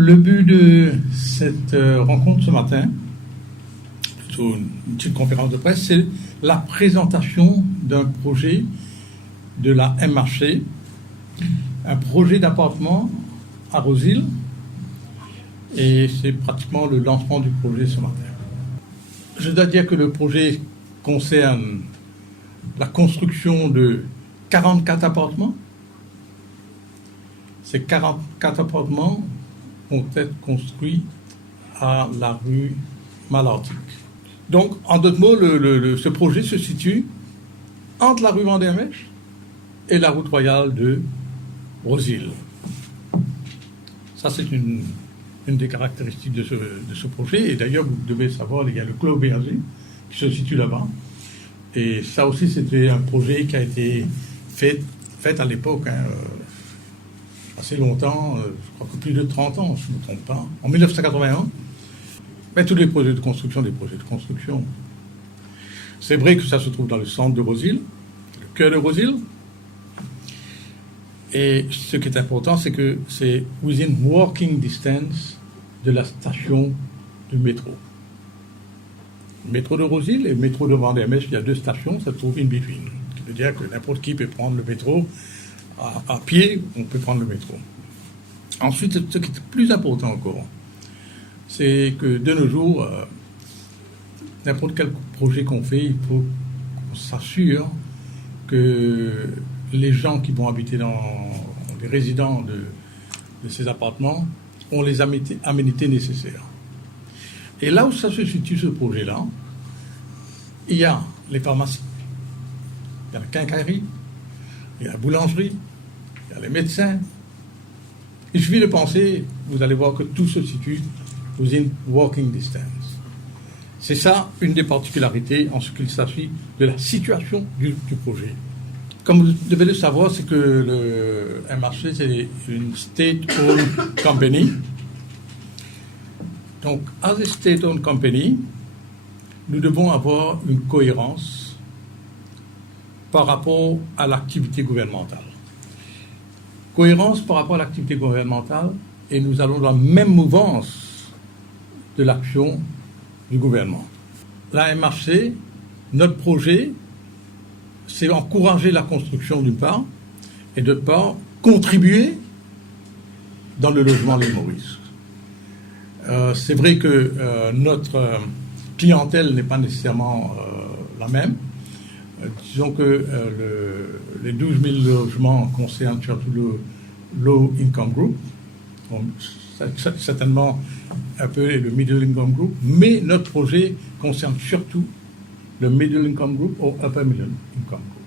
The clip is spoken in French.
Le but de cette rencontre ce matin, plutôt une petite conférence de presse, c'est la présentation d'un projet de la MHC, un projet d'appartement à Roseville, et c'est pratiquement le lancement du projet ce matin. Je dois dire que le projet concerne la construction de 44 appartements. Ces 44 appartements vont être construits à la rue Malartic. Donc, en d'autres mots, ce projet se situe entre la rue Vendée-Mèche et la route royale de Roseville. Ça, c'est une des caractéristiques de ce projet. Et d'ailleurs, vous devez savoir, il y a le Clos Berger qui se situe là-bas. Et ça aussi, c'était un projet qui a été fait à l'époque, assez longtemps, je crois que plus de 30 ans, si je ne me trompe pas, en 1981. Mais tous les projets de construction, des projets de construction. C'est vrai que ça se trouve dans le centre de Roseville, le cœur de Roseville. Et ce qui est important, c'est que c'est within walking distance de la station du métro. Le métro de Roseville et le métro de Vendée-Mèche, il y a 2 stations, ça se trouve in between. Ce qui veut dire que n'importe qui peut prendre le métro à pied, on peut prendre le métro. Ensuite, ce qui est plus important encore, c'est que de nos jours, n'importe quel projet qu'on fait, il faut qu'on s'assure que les gens qui vont habiter les résidents de ces appartements ont les aménités nécessaires. Et là où ça se situe, ce projet-là, il y a les pharmacies, il y a la quincaillerie, il y a la boulangerie, il y a les médecins. Il suffit de penser, vous allez voir que tout se situe within walking distance. C'est ça une des particularités en ce qu'il s'agit de la situation du projet. Comme vous devez le savoir, c'est que le MHC, c'est une state-owned company. Donc, as a state-owned company, nous devons avoir une cohérence par rapport à l'activité gouvernementale. Cohérence par rapport à l'activité gouvernementale, et nous allons dans la même mouvance de l'action du gouvernement. La MHC, notre projet, c'est encourager la construction d'une part, et d'autre part, contribuer dans le logement de l'île Maurice. C'est vrai que notre clientèle n'est pas nécessairement la même. Disons que les 12 000 logements concernent surtout le Low Income Group, certainement un peu le Middle Income Group, mais notre projet concerne surtout le Middle Income Group ou Upper Middle Income Group.